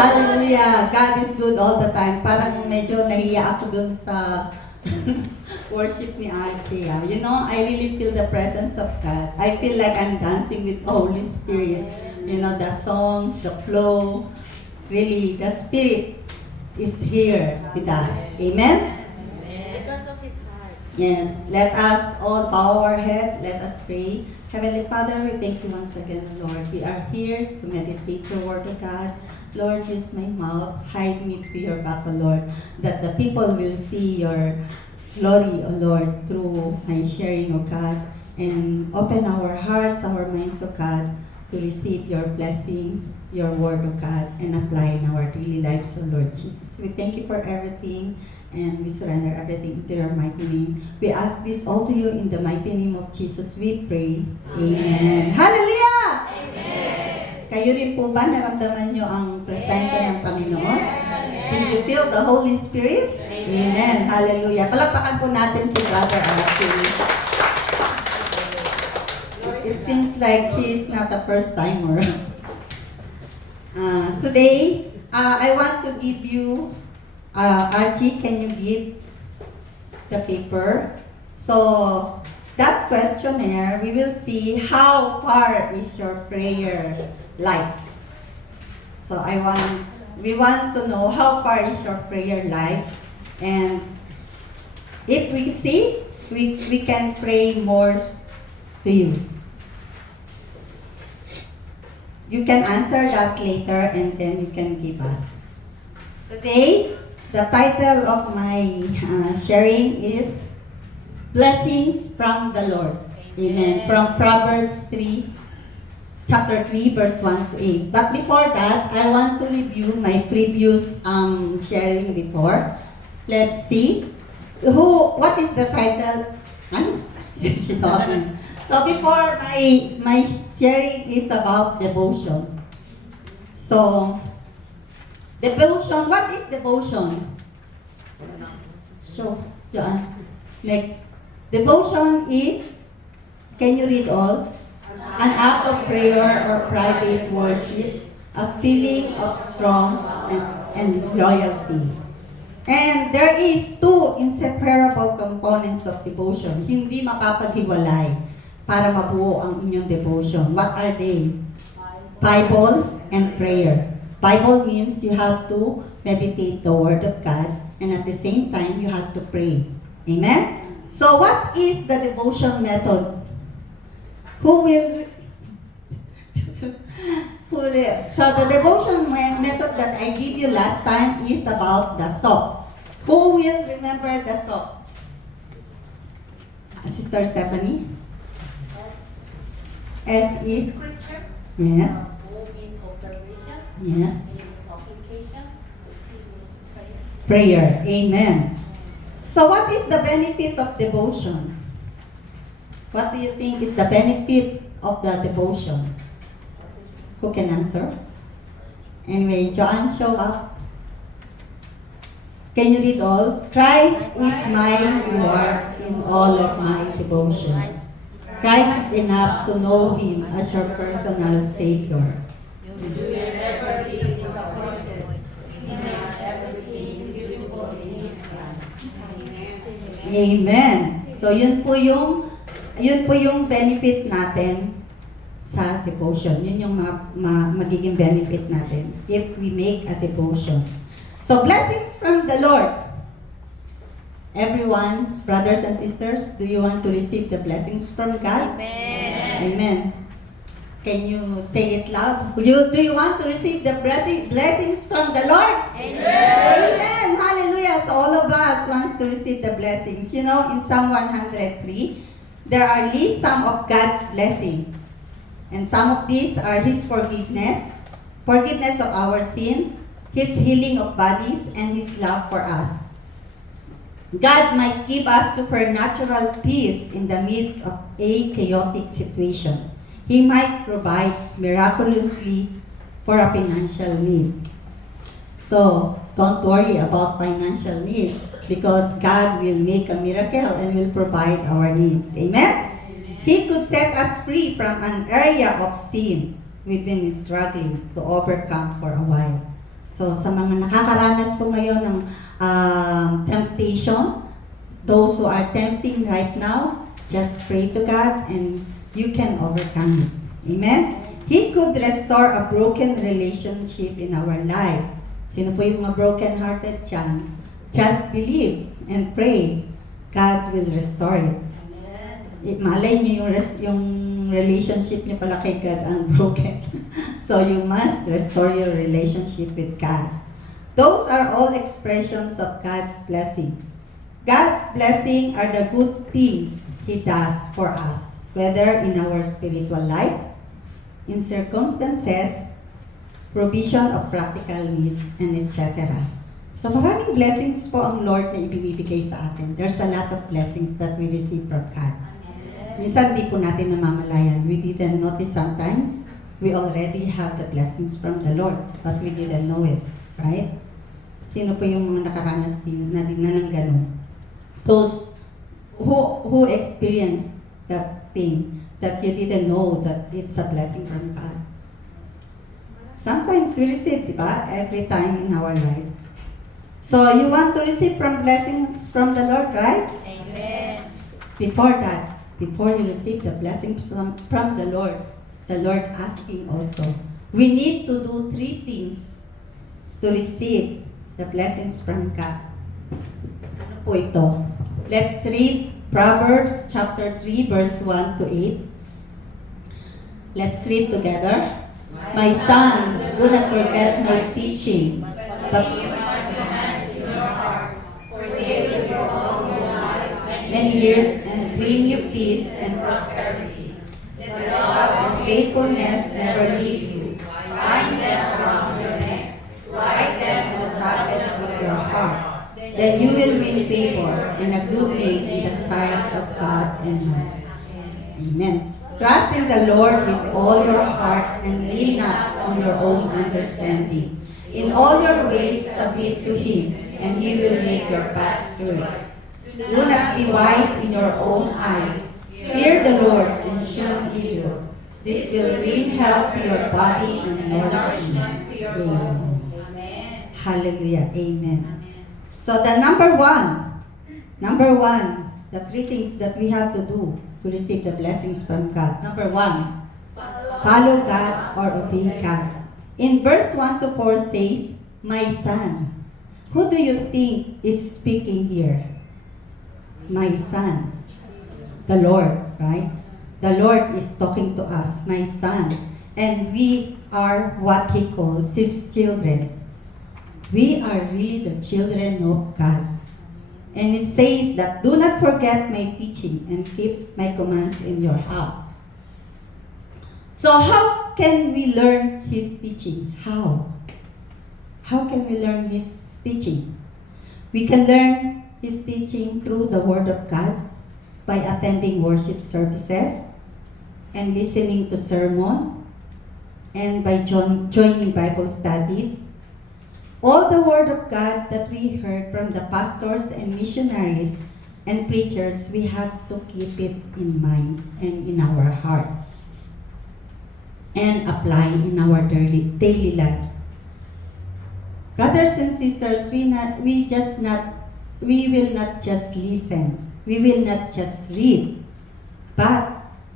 Hallelujah! God is good all the time. Parang medyo nahiya ako dun sa worship ni Archie. You know, I really feel the presence of God. I feel like I'm dancing with the Holy Spirit. You know, the songs, the flow. Really, the Spirit is here with us. Amen? Because of His heart. Yes. Let us all bow our head. Let us pray. Heavenly Father, we thank you once again, Lord. We are here to meditate your word of God. Lord, use my mouth. Hide me to your back, O Lord, that the people will see your glory, O Lord, through my sharing, O God. And open our hearts, our minds, O God, to receive your blessings, your word, O God, and apply in our daily lives, O Lord Jesus. We thank you for everything. And we surrender everything into your mighty name. We ask this all to you in the mighty name of Jesus. We pray. Amen. Hallelujah! Amen. Kayo rin po ba naramdaman nyo ang presensya ng Panginoon? Yes. Did you feel the Holy Spirit? Amen. Hallelujah. Palakpakan po natin si Brother Archie. It seems like he is not a first timer. Today, I want to give you Archie, can you give the paper? So, that questionnaire, we will see how far is your prayer life. So, we want to know how far is your prayer life. And if we see, we can pray more to you. You can answer that later and then you can give us. Today, the title of my sharing is Blessings from the Lord. Amen. From Proverbs 3, chapter 3, verse 1 to 8. But before that, I want to review my previous sharing before. Let's see. What is the title? So before, my sharing is about devotion. So, devotion, what is devotion? So, John, next. Devotion is, can you read all? An act of prayer or private worship, a feeling of strong and loyalty. And there is two inseparable components of devotion. Hindi mapapaghiwalay para mabuo ang inyong devotion. What are they? Bible and prayer. Bible means you have to meditate the Word of God and at the same time you have to pray. Amen? So what is the devotion method? So the devotion method that I gave you last time is about the SOP. Who will remember the SOP? Sister Stephanie? S is? Scripture. Yes. O means observation. Yes. A means supplication. P means prayer. Prayer. Amen. So what is the benefit of devotion? What do you think is the benefit of the devotion? Who can answer? Anyway, Joanne, show up. Can you read all? Christ is my reward in all of my devotion. Christ is enough to know Him as your personal Savior. You never be disappointed. You make everything beautiful in His plan. Amen. So yun po yung benefit natin sa devotion. Yun yung magiging benefit natin if we make a devotion. So blessings from the Lord. Everyone, brothers and sisters, do you want to receive the blessings from God? Amen. Amen. Can you say it loud? Do you want to receive the blessings from the Lord? Amen. Amen. Hallelujah. So all of us want to receive the blessings. You know, in Psalm 103, there are lists some of God's blessing. And some of these are His forgiveness of our sin, His healing of bodies, and His love for us. God might give us supernatural peace in the midst of a chaotic situation. He might provide miraculously for a financial need. So, don't worry about financial needs because God will make a miracle and will provide our needs. Amen? He could set us free from an area of sin we've been struggling to overcome for a while. So sa mga nakakaranas po ngayon ng temptation, those who are tempting right now, just pray to God and you can overcome it. Amen? He could restore a broken relationship in our life. Sino po yung mga broken-hearted dyan? Just believe and pray. God will restore it. Malay niyo yung relationship niyo pala kay God ang broken. So you must restore your relationship with God. Those are all expressions of God's blessing. God's blessing are the good things He does for us, whether in our spiritual life, in circumstances, provision of practical needs, and etc. So maraming blessings po ang Lord na ibinibigay sa atin. There's a lot of blessings that we receive from God. Minsan di po natin namamalayan. We didn't notice sometimes. We already have the blessings from the Lord, but we didn't know it. Right? Sino po yung mga nakaranas din na ng ganun? Those who experience that thing that you didn't know that it's a blessing from God. Sometimes we receive, diba? Every time in our life. So you want to receive from blessings from the Lord, right? Amen. Before that, before you receive the blessings from the Lord asking also, we need to do 3 things to receive the blessings from God. Ano po ito? Let's read Proverbs chapter 3 verse 1 to 8. Let's read together. My son, do not forget my teaching, but many years and bring you peace and prosperity. Let love and faithfulness never leave you. Bind them around your neck. Write them on the tablet of your heart. Then you will win favor and a good name in the sight of God and man. Amen. Trust in the Lord with all your heart and lean not on your own understanding. In all your ways submit to Him, and He will make your path straight. Do not be wise in your own eyes. Fear the Lord and shun evil. This will bring health to your body and nourishment. Amen. Hallelujah. Amen. So the number one, the 3 things that we have to do to receive the blessings from God. Number 1, follow God or obey God. In verse 1 to 4 says, my son. Who do you think is speaking here? My son. The Lord, right? The Lord is talking to us, my son. And we are what He calls His children. We are really the children of God. And it says that, do not forget my teaching and keep my commands in your heart. So how can we learn His teaching? How? How can we learn His teaching? We can learn His teaching through the Word of God by attending worship services and listening to sermon and by joining Bible studies. All the Word of God that we heard from the pastors and missionaries and preachers, we have to keep it in mind and in our heart and apply in our daily lives. Brothers and sisters, we will not just listen, we will not just read, but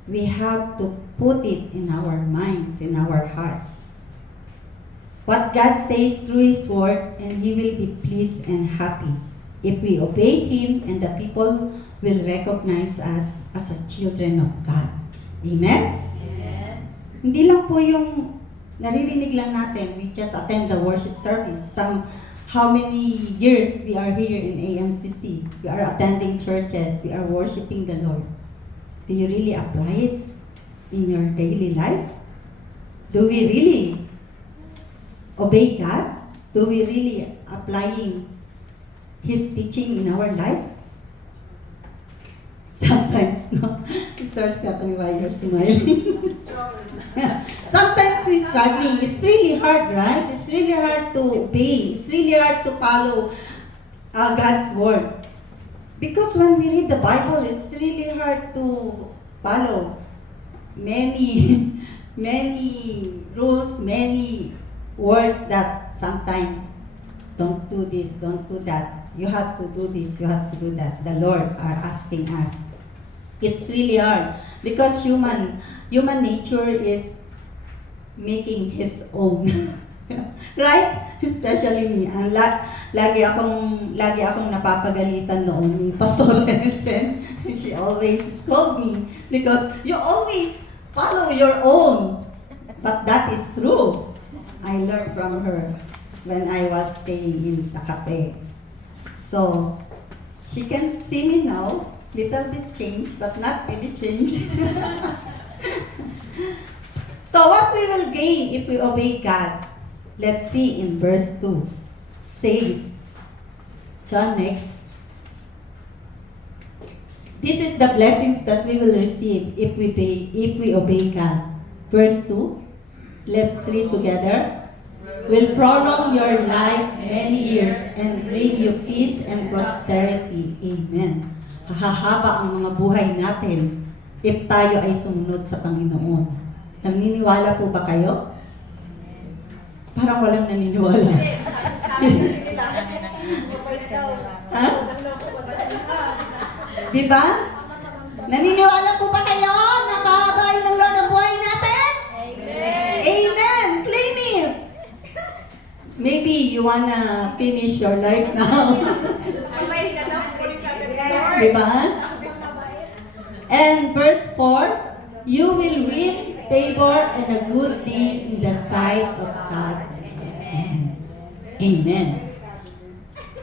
we have to put it in our minds, in our hearts. What God says through His Word, and He will be pleased and happy if we obey Him, and the people will recognize us as a children of God. Amen? Amen. Hindi lang po yung naririnig lang natin, we just attend the worship service. How many years we are here in AMCC? We are attending churches, we are worshiping the Lord. Do you really apply it in your daily lives? Do we really obey God? Do we really applying His teaching in our lives? Sometimes, no? Sister Stephanie, why you're smiling? Sometimes we're struggling. It's really hard, right? It's really hard to obey. It's really hard to follow God's Word. Because when we read the Bible, it's really hard to follow many rules, many words that sometimes, don't do this, don't do that. You have to do this, you have to do that. The Lord are asking us. It's really hard because human nature is making His own. Right? Especially me. Lagi akong napapagalitan noon ni Pastor Nelson. She always scold me because you always follow your own. But that is true. I learned from her when I was staying in the cafe. So, she can see me now, little bit changed, but not really changed. So what we will gain if we obey God? Let's see in verse 2. Says, John next. This is the blessings that we will receive if we obey God. Verse 2. Let's read together. Will prolong your life many years and bring you peace and prosperity. Amen. Hahaba ang mga buhay natin if tayo ay sumunod sa Panginoon. Naniniwala po ba kayo? Parang walang naniniwala. Ha? Diba? Naniniwala po ba kayo na mahabay ng Lord ang buhay natin? Amen. Amen! Claim it! Maybe you wanna finish your life now. Diba? And verse 4, you will win favor and a good name in the sight of God. Amen. Amen.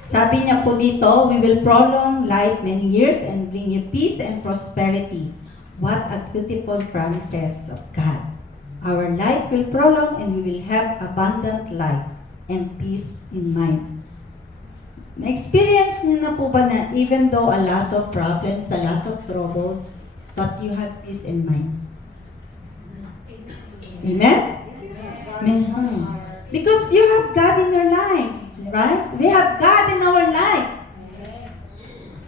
Sabi niya po dito, we will prolong life many years and bring you peace and prosperity. What a beautiful promises of God. Our life will prolong and we will have abundant life and peace in mind. Na-experience niyo na po ba na even though a lot of problems, a lot of troubles, but you have peace in mind? Amen? Amen. Because you have God in your life, right? We have God in our life.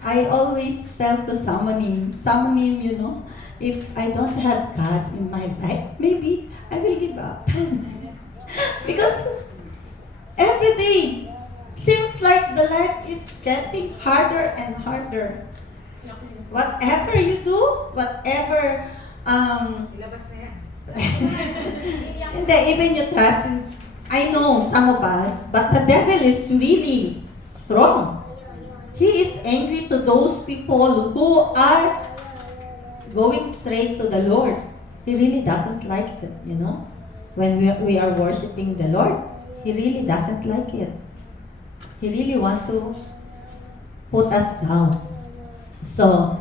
I always tell to someone, you know, if I don't have God in my life, maybe I will give up. Because every day seems like the life is getting harder and harder. Whatever you do, whatever hindi, even you trust in, I know some of us, but the devil is really strong. He is angry to those people who are going straight to the Lord. He really doesn't like it, you know. When we are worshiping the Lord, He really doesn't like it. He really wants to put us down. So,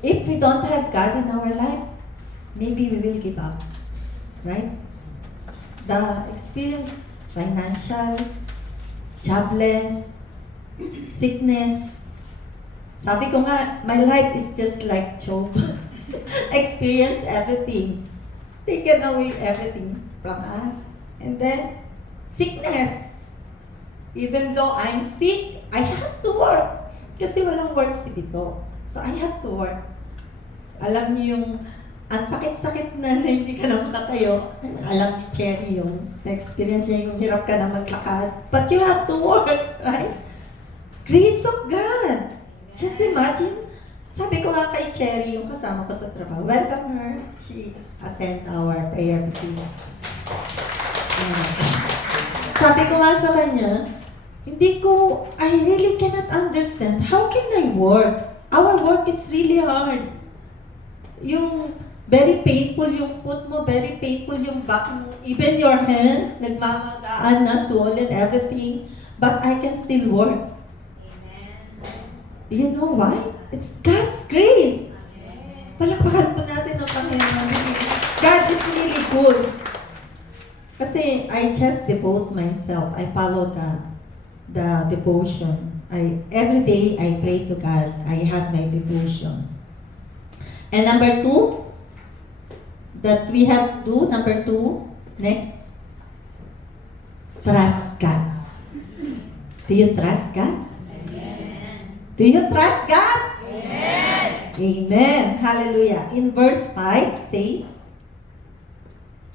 if we don't have God in our life, maybe we will give up. Right? The experience, financial, jobless, sickness. Sabi ko nga, my life is just like Job. Experience everything. Taken away everything from us. And then, sickness. Even though I'm sick, I have to work. Kasi walang work si Bito. So, I have to work. Alam niyo yung ang sakit-sakit na hindi ka na makatayo. Alam ni Cherry yung na-experience niya yung hirap ka na maglakad. But you have to work, right? Grace of God. Just imagine, sabi ko nga kay Cherry, yung kasama ko sa trabaho, welcome her. She attend our prayer meeting. Sabi ko nga sa kanya, I really cannot understand. How can I work? Our work is really hard. Yung very painful yung foot mo, very painful yung back mo. Even your hands, nagmamagaan na, swollen, everything. But I can still work. Amen. You know why? It's God's grace. Palakpakan po natin ang Panginoon. God is really good. Kasi I just devote myself. I follow the devotion. Every day I pray to God. I have my devotion. And number 2, that we have to do, number 2, next, trust God. Do you trust God? Amen. Do you trust God? Amen. Amen. Hallelujah. In verse 5 says,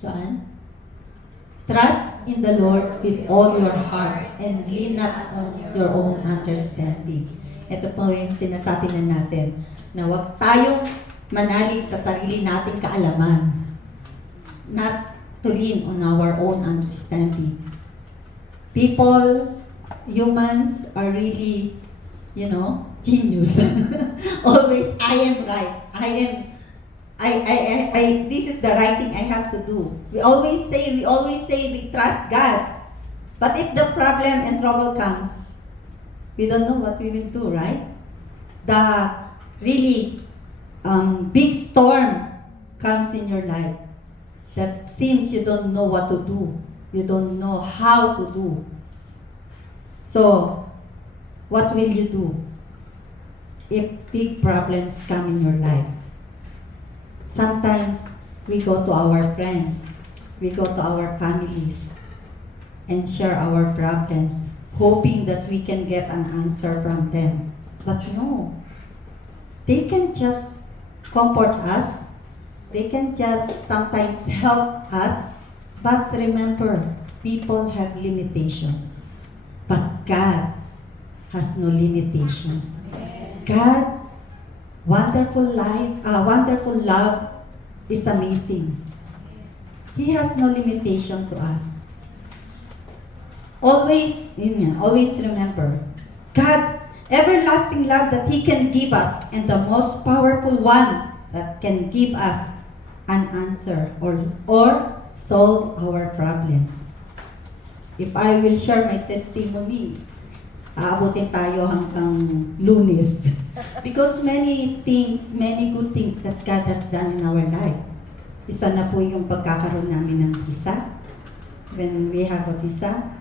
John, trust in the Lord with all your heart and lean not on your own understanding. Ito po yung sinasabi na natin, na huwag tayong manalig sa sarili nating kaalaman. Not to lean on our own understanding. People, humans are really, genius. Always, I am right. This is the right thing I have to do. We always say we trust God. But if the problem and trouble comes, we don't know what we will do, right? The really big storm comes in your life that seems you don't know what to do. You don't know how to do. So, what will you do if big problems come in your life? Sometimes we go to our friends, we go to our families, and share our problems, hoping that we can get an answer from them. But no, they can just comfort us, they can just sometimes help us, but remember, people have limitations. But God has no limitation. God, wonderful love is amazing. He has no limitation to us. Always remember, God, everlasting love that He can give us, and the most powerful one that can give us an answer or solve our problems. If I will share my testimony, aabutin tayo hanggang Lunes. Because many good things that God has done in our life. Isa na po yung pagkakaroon namin ng visa. When we have a visa,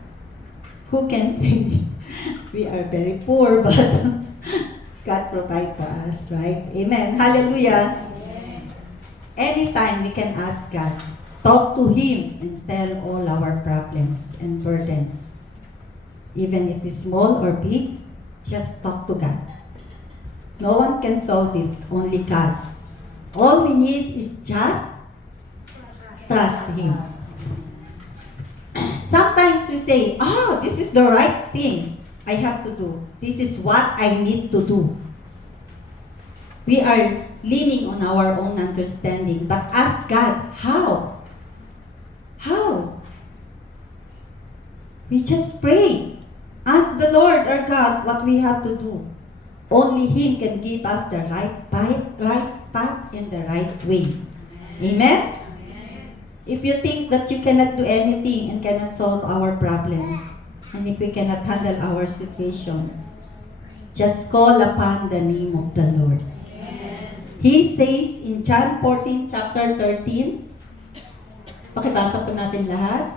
who can say we are very poor, but God provide for us, right? Amen. Hallelujah. Anytime we can ask God, talk to Him and tell all our problems and burdens. Even if it's small or big, just talk to God. No one can solve it, only God. All we need is just trust Him. Sometimes we say, this is the right thing I have to do. This is what I need to do. We are leaning on our own understanding, but ask God, how? How? We just pray. Ask the Lord our God what we have to do. Only Him can give us the right path and the right way. Amen? If you think that you cannot do anything and cannot solve our problems, and if we cannot handle our situation, just call upon the name of the Lord. He says in John 14, chapter 13, pakibasa po natin lahat.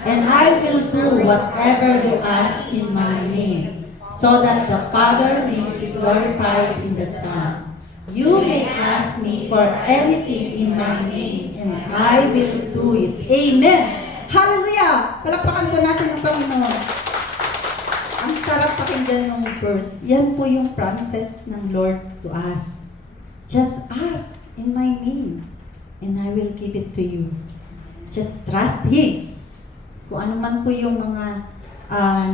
And I will do whatever you ask in my name, so that the Father may be glorified in the Son. You may ask me for anything in my name, and I will do it. Amen! Hallelujah! Palakpakan po natin ang Panginoon. Ang sarap pakinggan ng verse. Yan po yung promises ng Lord to us. Just ask in my name, and I will give it to you. Just trust Him. Kung ano man po yung mga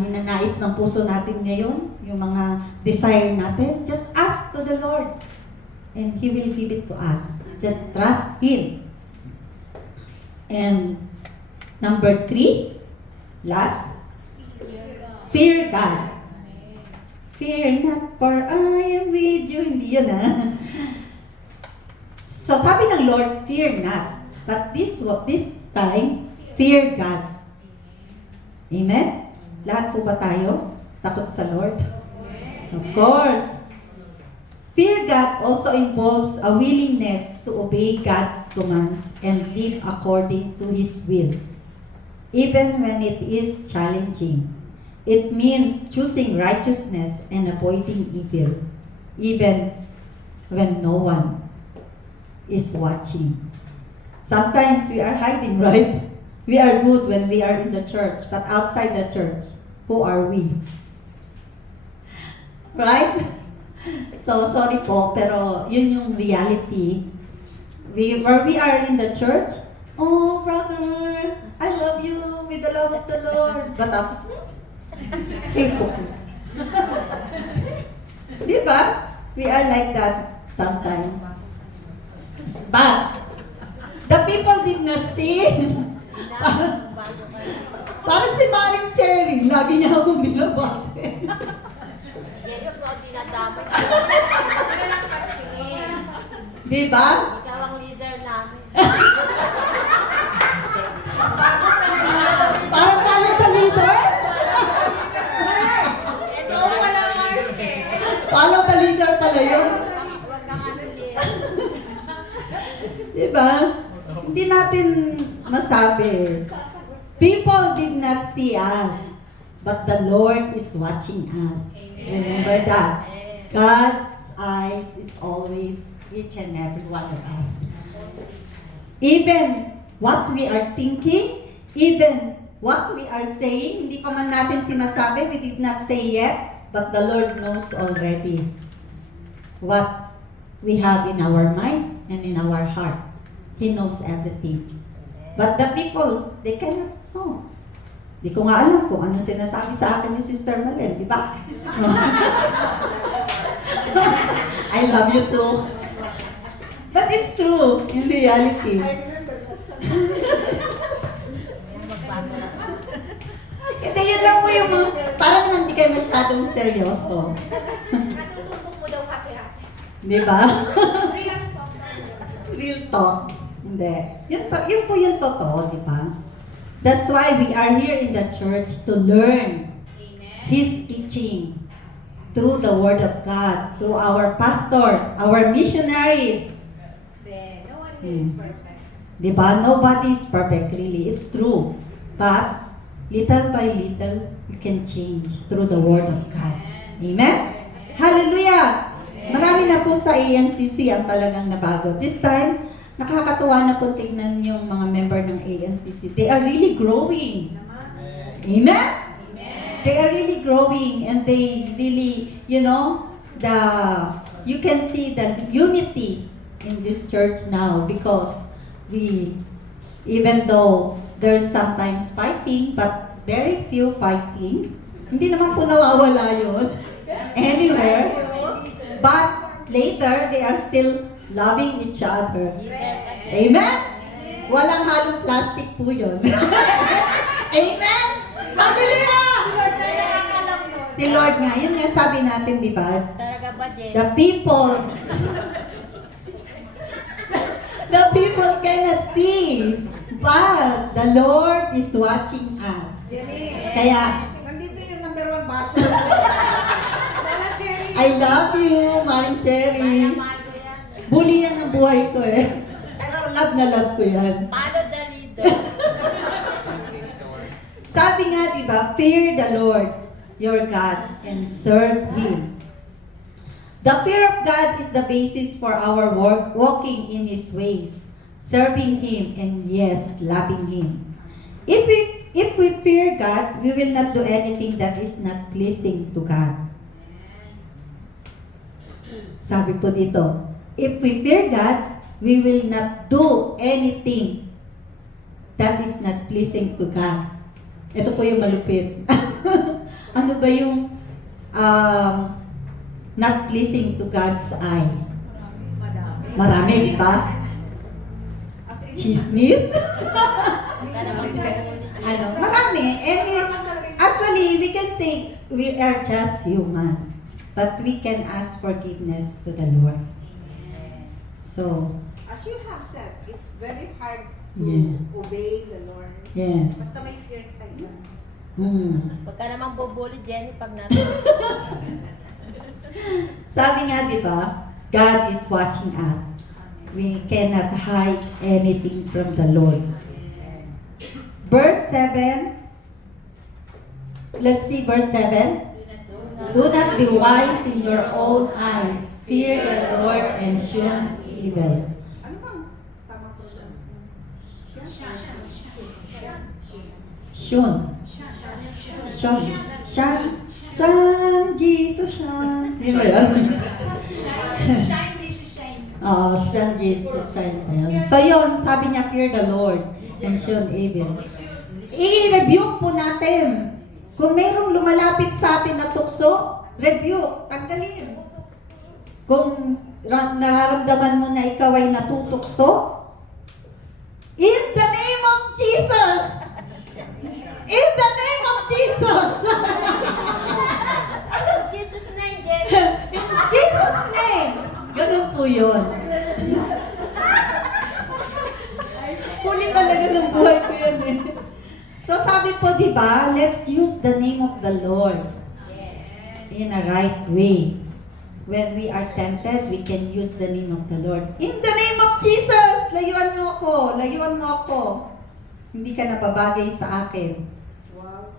ninanais ng puso natin ngayon, yung mga desire natin, just ask to the Lord. And He will give it to us. Just trust Him. And number 3, last, fear God. Fear not, for I am with you. Hindi yun So sabi ng Lord, fear not. But this time, fear God. Amen? Lahat po ba tayo takot sa Lord? Of course. Fear God also involves a willingness to obey God's commands and live according to His will, even when it is challenging. It means choosing righteousness and avoiding evil, even when no one is watching. Sometimes we are hiding, right? We are good when we are in the church, but outside the church, who are we? Right? So, sorry po, pero yun yung reality. Where we are in the church, oh, brother, I love you with the love of the Lord. But ako, hypocrite. Di ba? We are like that sometimes. But, the people did not see. Parang si Maring Cherry, lagi niya akong binabate. Yan yung mga dinadamay. Di ba? Ikaw ang leader namin. Parang kalit ka leader. Ito pala, Mars eh. Parang ka leader pala yun. Huwag kang ano din. Di ba? Hindi natin masabi. People did not see us, but the Lord is watching us. Remember that. God's eyes is always each and every one of us. Even what we are thinking, even what we are saying, hindi pa man natin sinasabi, we did not say yet, but the Lord knows already what we have in our mind and in our heart. He knows everything. But the people, they cannot know. Di ko nga alam kung ano sinasabi sa akin ni Sister Malen, di ba? I love you too. But it's true, in reality. Kasi yun lang po yung mga, parang naman di kayo masyadong seryoso. Natutumbok mo daw kasi ate. Di ba? Real talk. Real talk. Hindi. Yun po yung totoo, di ba? That's why we are here in the church to learn His teaching through the Word of God, through our pastors, our missionaries. No one here is perfect. Di ba? Nobody is perfect, really. It's true. But, little by little, we can change through the Word of God. Amen? Hallelujah! Marami na po sa ANCC ang talagang nabago. This time, nakakatuwa na po tignan yung mga member ng ANCC. They are really growing. Amen? They are really growing and they really, you can see the unity in this church now because even though there's sometimes fighting, but very few fighting, hindi naman po nawawala yun anywhere. But later, they are still loving each other. Amen? Walang halong plastic po yun. Amen? Hallelujah! Si Lord nga, yun nga sabi natin, di ba? Talaga ba din? The people cannot see, but the Lord is watching us. Kaya, Nandito yung number 1 basher. Wala, Cherry. I love you, Maring Cherry. Mahal ko yan. Bully yan ang buhay ko eh. Pero love na love ko yan. Paano the leader? Sabi nga, di ba, fear the Lord, your God, and serve Him. The fear of God is the basis for our walking in His ways, serving Him, and yes, loving Him. If we fear God, we will not do anything that is not pleasing to God. Sabi po dito, if we fear God, we will not do anything that is not pleasing to God. Ito po yung malupit. Ano ba yung not pleasing to God's eye? Marami ba? Chismis? Marami. Actually, we can say we are just human. But we can ask forgiveness to the Lord. So, As you have said, it's very hard to Yeah. obey the Lord. yes. Basta may fear tayo. Huwag ka naman bubuli, Jenny, pag natin. Sabi nga, di ba, God is watching us. We cannot hide anything from the Lord. Verse 7. Let's see verse 7. Do not be wise in your own eyes. Fear the Lord and shun evil. Ano bang tama pronunciation? Shun. Shun. Shun. Shun. Jesus shun. Yun ba yun? Shun Jesus shun. Ayun. So yun, sabi niya, fear the Lord and shun evil. i-review po natin. Kung mayroong lumalapit sa atin na tukso, review, tanggalin. Kung nararamdaman mo na ikaw ay natutukso, in the name of Jesus! In the name of Jesus! Jesus' name, Jenny. In Jesus' name! Ganun po yun. Kunin talaga ng buhay ko yan eh. So sabi po, di ba, let's use the name of the Lord in a right way. When we are tempted, we can use the name of the Lord. In the name of Jesus, layuan mo ako, layuan mo ako. Hindi ka nababagay sa akin. Wow.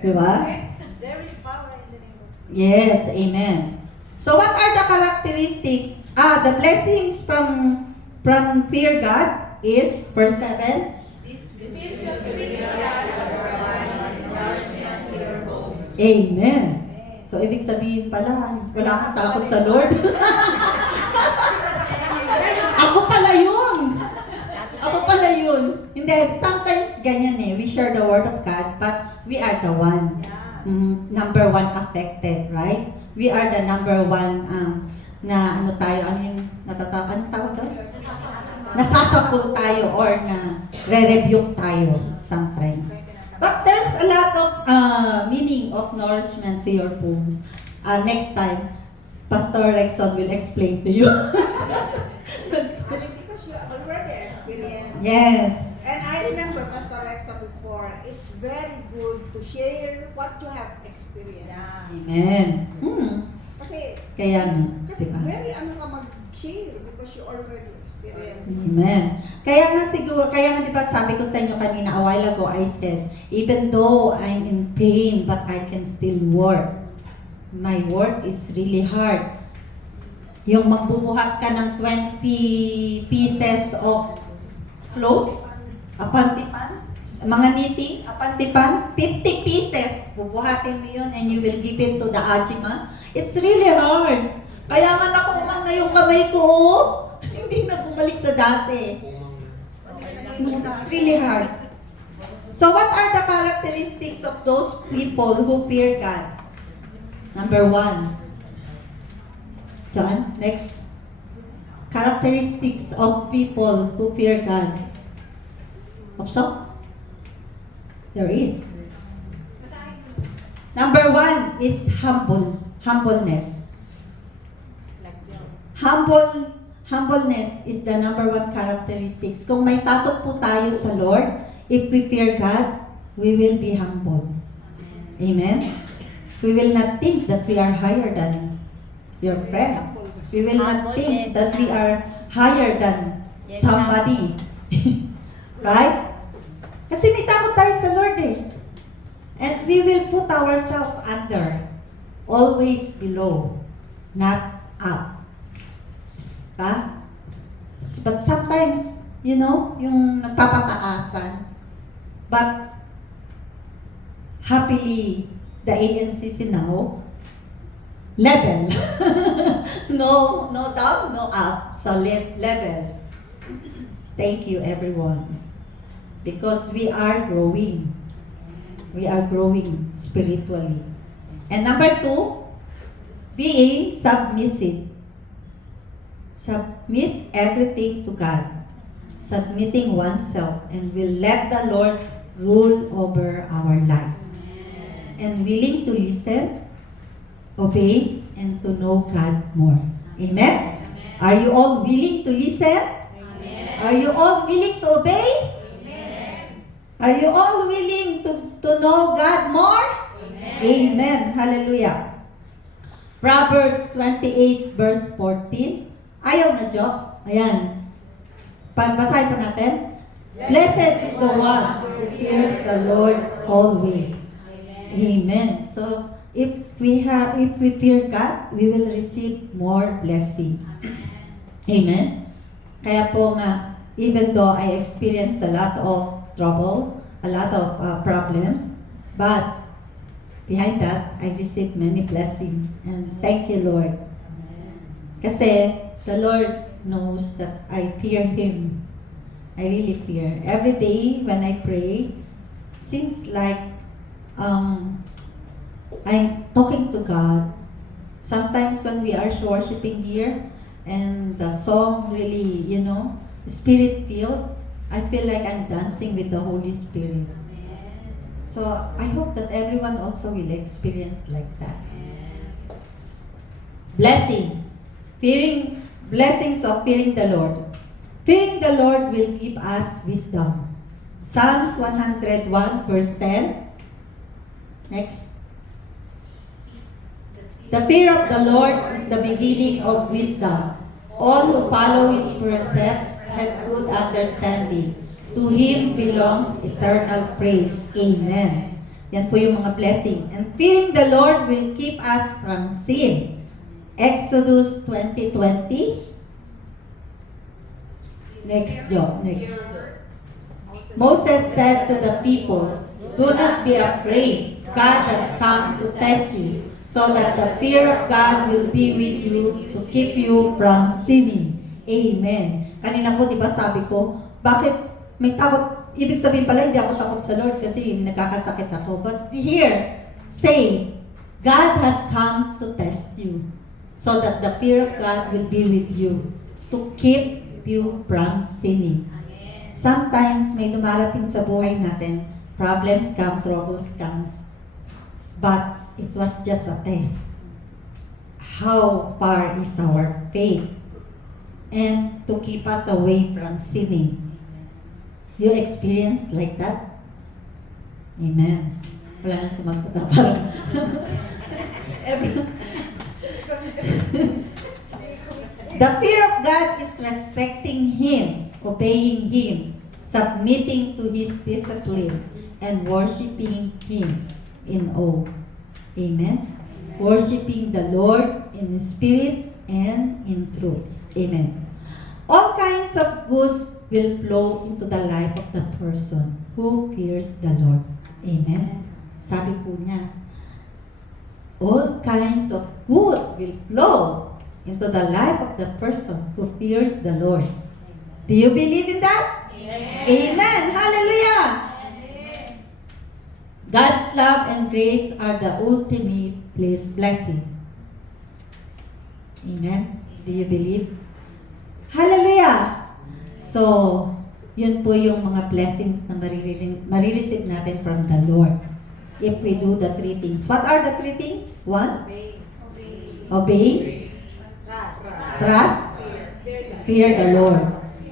Di ba? There is power in the name of Jesus. Yes, amen. So what are the characteristics? The blessings from fear God is verse 7. Amen. So ibig sabihin pala, wala akong takot sa Lord. Ako pala yun. Ako pala yun. Hindi, sometimes ganyan eh. We share the word of God, but we are the one. Number one affected, right? We are the number one na ano tayo, ano tawag doon? Nasasapul tayo or na re-rebuke tayo sometimes. But there's a lot of meaning of nourishment to your bones. Next time, Pastor Rexon will explain to you. Because you already experienced. Yes. And I remember Pastor Rexa before, it's very good to share what you have experienced. Amen. Kasi, Kaya nga, kasi diba? very ano ka mag-share because you already experienced. Amen. Kaya nga siguro, kaya nga diba sabi ko sa inyo kanina a while ago, I said, even though I'm in pain, but I can still work. My work is really hard. Yung magbubuhat ka ng 20 pieces of clothes, apantipan, mga knitting, apantipan, 50 pieces, bubuhatin mo yun and you will give it to the ajima. It's really hard. Kaya nga nakuumang na yung kamay ko, hindi na bumalik sa dati. It's really hard. So what are the characteristics of those people who fear God? Number 1. John, next. Characteristics of people who fear God. Also? There is. Number 1 is humbleness. Humbleness is the number 1 characteristics. Kung may takot po tayo sa Lord, if we fear God, we will be humble. Amen? We will not think that we are higher than your friend. We will not think that we are higher than somebody. Right? Kasi may takot tayo sa Lord eh. And we will put ourselves under. Always below. Not up. But sometimes, you know, yung nagpapataasan. But happily, the ANCC now, level. No down, no up. Solid level. Thank you, everyone. Because we are growing. We are growing spiritually. And number 2, being submissive. Submit everything to God. Submitting oneself and will let the Lord rule over our life. And willing to listen, obey, and to know God more. Amen? Are you all willing to listen? Are you all willing to obey? Are you all willing to know God more? Amen. Hallelujah. Proverbs 28 verse 14. Ayaw na, Jo? Ayan. Basahin pa natin. Blessed is the one who fears the Lord always. Amen. So, if we fear God, we will receive more blessing. Amen. Kaya po nga, even though I experienced a lot of trouble, a lot of problems, but behind that, I received many blessings. And thank you, Lord. Kasi the Lord knows that I fear Him. I really fear. Every day when I pray, seems like I'm talking to God. Sometimes when we are worshiping here and the song really, spirit filled, I feel like I'm dancing with the Holy Spirit. So I hope that everyone also will experience like that. Blessings of fearing the Lord. Fearing the Lord will give us wisdom. Psalms 101 verse 10. Next. The fear of the Lord is the beginning of wisdom. All who follow His precepts have good understanding. To Him belongs eternal praise. Amen. Yan po yung mga blessing. And fearing the Lord will keep us from sin. Exodus 20:20. Next. Moses said to the people, "Do not be afraid. God has come to test you, so that the fear of God will be with you to keep you from sinning." Amen. Kanina po, di ba sabi ko, bakit may takot? Ibig sabihin pala, hindi ako takot sa Lord kasi nagkakasakit ako. But here, say, God has come to test you, so that the fear of God will be with you, to keep you from sinning. Sometimes may dumarating sa buhay natin, problems come, troubles comes, but it was just a test. How far is our faith? And to keep us away from sinning. You experience like that? Amen. Wala nang sumagot na parang. The fear of God is respecting Him, obeying Him, submitting to His discipline, and worshiping Him in awe. Amen? Worshiping the Lord in spirit and in truth. Amen. All kinds of good will flow into the life of the person who fears the Lord. Amen? Sabi po niya, all kinds of good will flow into the life of the person who fears the Lord. Do you believe in that? Amen. Amen. Hallelujah. God's love and grace are the ultimate blessing. Amen. Do you believe? Hallelujah. So, yun po yung mga blessings na marireceive natin from the Lord if we do the three things. What are the three things? One, obey, trust, fear the Lord.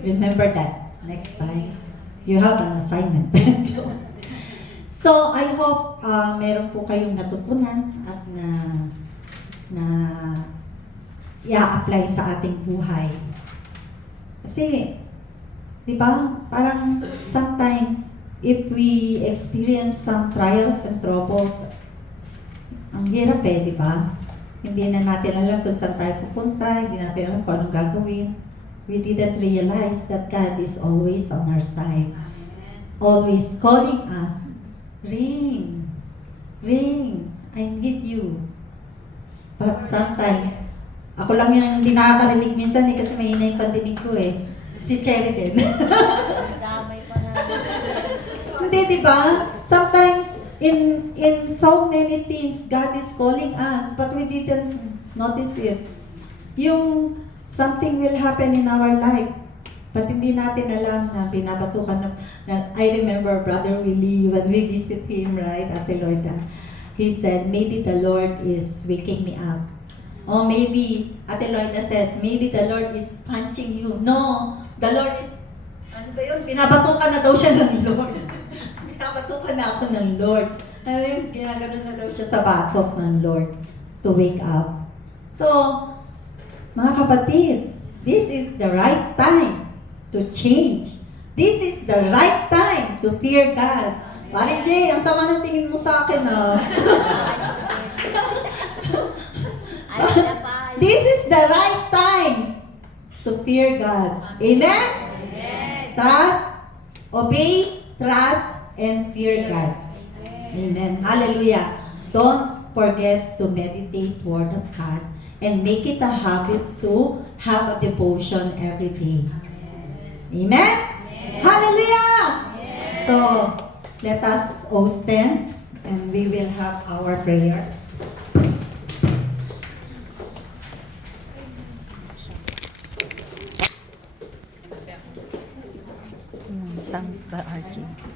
Remember that next time. You have an assignment. So, I hope meron po kayong natutunan at na i-apply sa ating buhay. Kasi, di ba, parang sometimes, if we experience some trials and troubles, ang hirap di ba? Hindi na natin alam kung saan tayo pupunta, hindi natin alam kung anong gagawin. We didn't realize that God is always on our side. Always calling us, "Ring, ring, I need you." But sometimes, ako lang yung hindi nakakarinig minsan kasi mahina yung pandinig ko Si Cherry din. Damay pa na. Hindi, di ba? Sometimes, in so many things, God is calling us, but we didn't notice it. Yung something will happen in our life, but hindi natin alam na binabatukan na I remember Brother Willie, when we visit him, right, Ate Loida, he said, maybe the Lord is waking me up. Or maybe, Ate Loida said, maybe the Lord is punching you. No, the Lord is, ano ba yun? Binabatukan na daw siya ng Lord. Binabatukan na ako ng Lord. Ano yun? Ginaganon na daw siya sa batok ng Lord to wake up. So, mga kapatid, this is the right time to change. This is the right time to fear God. Paring Jay, ang sama ng tingin mo sa akin, This is the right time to fear God. Amen? Trust, obey, trust, and fear God. Amen. Hallelujah. Don't forget to meditate Word of God and make it a habit to have a devotion every day. Amen? Hallelujah! So, Let us all stand and we will have our prayer. Songs by RT.